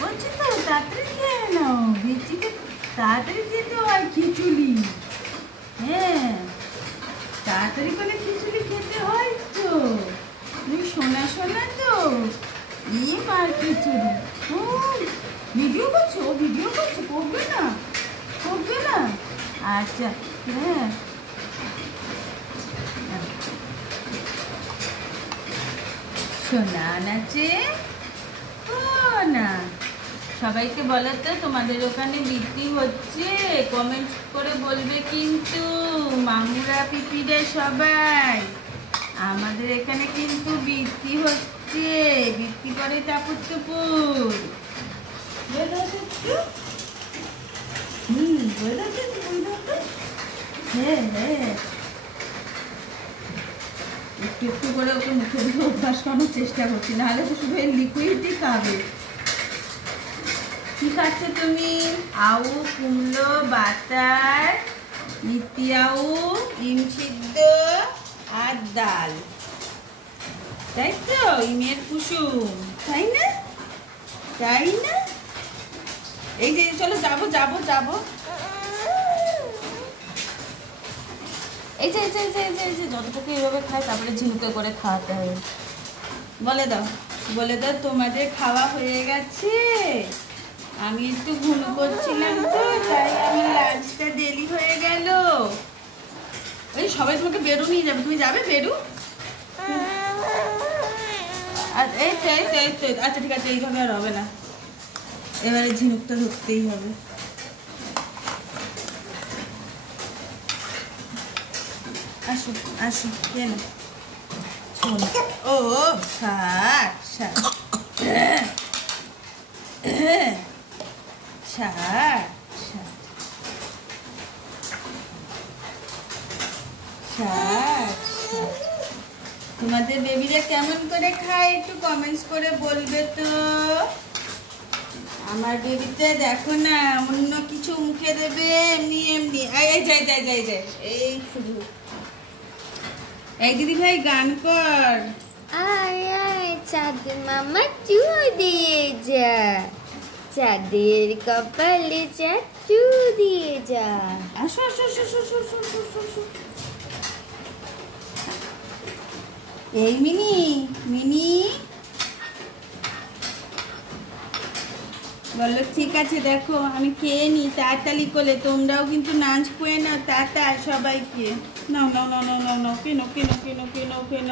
বলছি তো তাড়াতাড়ি খেয়ে নাও, বেচিকে তাড়াতাড়ি খেতে হয় খিচুড়ি। হ্যাঁ, তাড়াতাড়ি করে খিচুড়ি খেতে হয় তো। তুমি শোনা শোনা তো মার খিচুড়ি। ভিডিও করছো? ভিডিও করছো? করবে না, করবে না। আচ্ছা হ্যাঁ, শোনা নাচে না। সবাইকে বলো তো তোমাদের ওখানে বিক্রি হচ্ছে, কমেন্ট করে বলবে কিন্তু মামুরা পিপিরা সবাই। আমাদের এখানে কিন্তু বিক্রি হচ্ছে, বিক্রি করে টাপুর টুপুর। হ্যাঁ হ্যাঁ, একটু একটু করে ওকে মুখে দিয়ে অভ্যাস করানোর চেষ্টা করছি, নাহলে তো শুধু এই লিকুইডই খাবে। কি খাচ্ছ তুমি? আউ, কুমড়ো, বাটার, মিষ্টি আউ, ডিম সিদ্ধ আর ডাল, তাই তো? ইমের কুসুম, তাই না? তাই না? এই যে চলো যাবো যাবো যাবো, এই যে যতটুকু এইভাবে খায় তারপরে ঝিনুকে করে খাওয়াতে হবে। বলে দাও, বলে দাও তোমাদের খাওয়া হয়ে গেছে। আমি একটু ঘুম করছিলাম তো, তাই আমার লাঞ্চটা দেরি হয়ে গেল। এই সবাই তোমাকে বেরু নিয়ে যাবে, তুমি যাবে বেরু? এই তো এই তো এই তো, আচ্ছা ঠিক আছে, এইভাবে আর হবে না, এবারে ঝিনুকটা ধরতেই হবে। আসো আসো, কেন শোন। ও শাক, শাক শাক শাক। তোমাদের বেবিরা কেমন করে খায় একটু কমেন্টস করে বলবে তো। আমার বেবিটা দেখো না, অন্য কিছু মুখে দেবে, এমনি এমনি। এই যাই যাই যাই যাই, এই শুধু। এই দিদি ভাই গান কর। আয় আয় চাঁদ মামা চু দিয়ে যা, চাঁদের কপালে চাঁদ চু দিয়ে যা। আসো আসো আসো আসো আসো আসো আসো আসো। এই মিনি, মিনি বললো ঠিক আছে, দেখো আমি খেয়ে নি তাড়াতাড়ি করে, তোমরাও কিন্তু নাচ করে নাও তাড়াতাড়ি সবাইকে। নাও নাও নাও নাও নাও, কেন কেন কেন কেন কেন